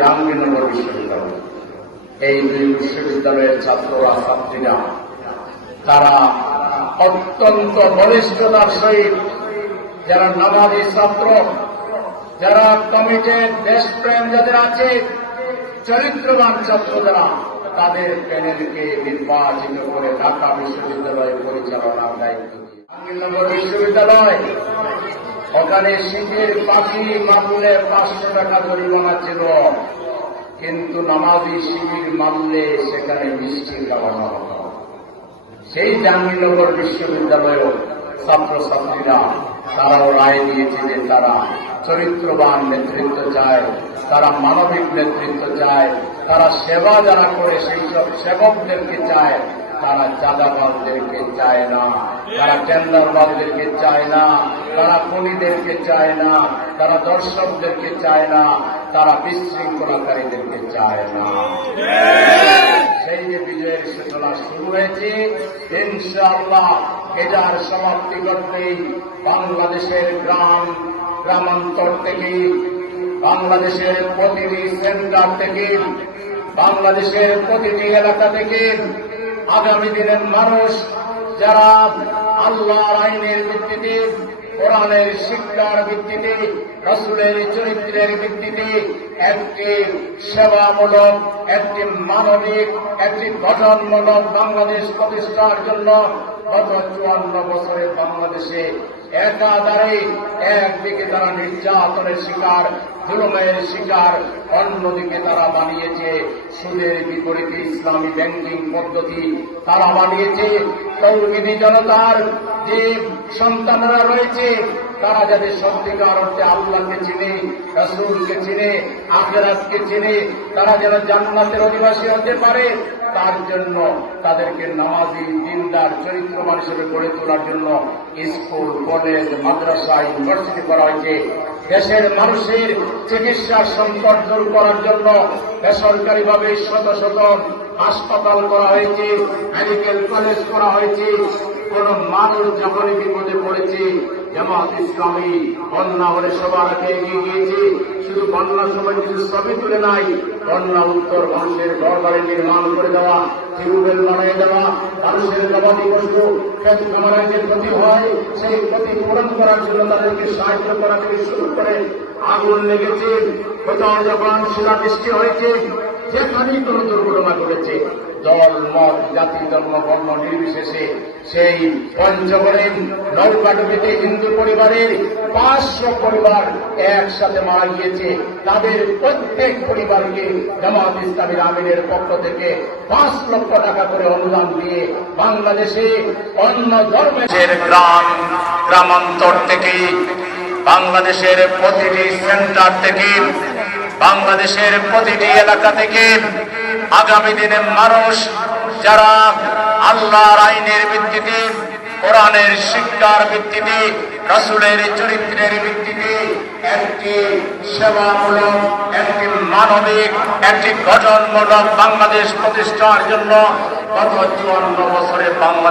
জাহাঙ্গীরনগর বিশ্ববিদ্যালয়। এই দুই বিশ্ববিদ্যালয়ের ছাত্ররা ছাত্রীরা, তারা অত্যন্ত বলিষ্ঠতার সহিত যারা নামাজি ছাত্র, যারা কমিটেড দেশপ্রেম যাদের আছে, চরিত্রবান ছাত্র যারা, তাদের প্যানেলকে নির্বাচিত করে ঢাকা বিশ্ববিদ্যালয় পরিচালনার দায়িত্ব দিয়ে। বিশ্ববিদ্যালয় ওখানে শীতের পাখি মারলে পাঁচশো টাকা জরিমানা ছিল। কিন্তু নামাজি শিবির মারলে সেখানে মিষ্টি খাওয়ানো হতো। সেই জাহাঙ্গীরনগর বিশ্ববিদ্যালয়েও ছাত্রছাত্রীরা তারাও রায় দিয়েছে যে তারা চরিত্রবান নেতৃত্ব চায়, তারা মানবিক নেতৃত্ব চায়, তারা সেবা যারা করে, সেই সব সেবকদেরকে চায় তারা চাঁদাবাজদেরকে চায় না, তারা টেন্ডারবাজদেরকে চায় না, তারা খুনিদেরকে চায় না, তারা দর্শকদেরকে চায় না, তারা বিশৃঙ্খলাকারীদেরকে চায় না। সেই যে বিজয়ের সূচনা শুরু হয়েছে, ইনশাআল্লাহ এটার সমাপ্তি করতেই বাংলাদেশের গ্রাম, গ্রামান্তর থেকে, বাংলাদেশের প্রতিটি সেন্টার থেকে, বাংলাদেশের প্রতিটি এলাকা থেকে আগামী দিনের মানুষ যারা আল্লাহর আইনের ভিত্তিতে, কোরআনের শিক্ষার ভিত্তিতে, রসুলের চরিত্রের ভিত্তিতে একটি সেবামূলক, একটি মানবিক, একটি গঠনমূলক বাংলাদেশ প্রতিষ্ঠার জন্য গত চুয়ান্ন বছরে বাংলাদেশে একাধারে একদিকে তারা নির্যাতনের শিকার, জুলুমের শিকার, অন্যদিকে তারা বানিয়েছে সুদের বিপরীতে ইসলামী ব্যাংকিং পদ্ধতি। তারা বানিয়েছে তৌহিদি জনতার যে সন্তানরা রয়েছে, তারা যাতে সত্যিকার অর্থে আল্লাহকে চিনে, রসুলকে চিনে, আখেরাতকে চিনে, তারা যেন জান্নাতের অধিবাসী হতে পারে, তার জন্য তাদেরকে নামাজি, দিনদার, চরিত্রবান হিসেবে গড়ে তোলার জন্য স্কুল, কলেজ মাদ্রাসা ইউনিভার্সিটি করা হয়েছে। দেশের মানুষের চিকিৎসা সংকট দূর করার জন্য বেসরকারিভাবে শত শত হাসপাতাল করা হয়েছে, মেডিকেল কলেজ করা হয়েছে। কোন মানুষ যখনই বিপদে পড়েছে, জামাত ইসলামী বন্যা হলে সবার আগে এগিয়ে গিয়েছে। শুধু বন্যার সময় কিছু ছবি তুলে নাই, বন্যা উত্তর মানুষের ঘর বাড়ি নির্মাণ করে দেওয়া। টিউবওয়েল বানিয়ে দেওয়া মানুষের গবাদি পশু ক্ষেত যে ক্ষতি হয়, সেই ক্ষতি পূরণ করার জন্য তাদেরকে সাহায্য করা থেকে শুরু করে আগুন লেগেছে। কোথাও যখন শিলাবৃষ্টি হয়েছে যেখানেই কোন দুর্ঘটনা ঘটেছে, দল, মত, জাতি, ধর্ম, বর্ণ নির্বিশেষে সেই পঞ্চগড়ের নৌকাডুবিতে হিন্দু পরিবারের পাঁচশো পরিবার একসাথে মারা গিয়েছে। তাদের প্রত্যেক পরিবারকে জামাত ইসলামীর আমিনের পক্ষ থেকে পাঁচ লক্ষ টাকা করে অনুদান দিয়ে বাংলাদেশে অন্য ধর্মের গ্রাম, গ্রামান্তর থেকে, বাংলাদেশের প্রতিটি সেন্টার থেকে, বাংলাদেশের প্রতিটি এলাকা থেকে আগামী দিনে মানুষ যারা আল্লাহর আইনের ভিত্তিতে কোরআনের শিক্ষার ভিত্তিতে, রসুলের চরিত্রের ভিত্তিতে একটি সেবামূলক, একটি মানবিক, একটি গঠনমূলক বাংলাদেশ প্রতিষ্ঠার জন্য গত চুয়ান্ন বছরে বাংলাদেশ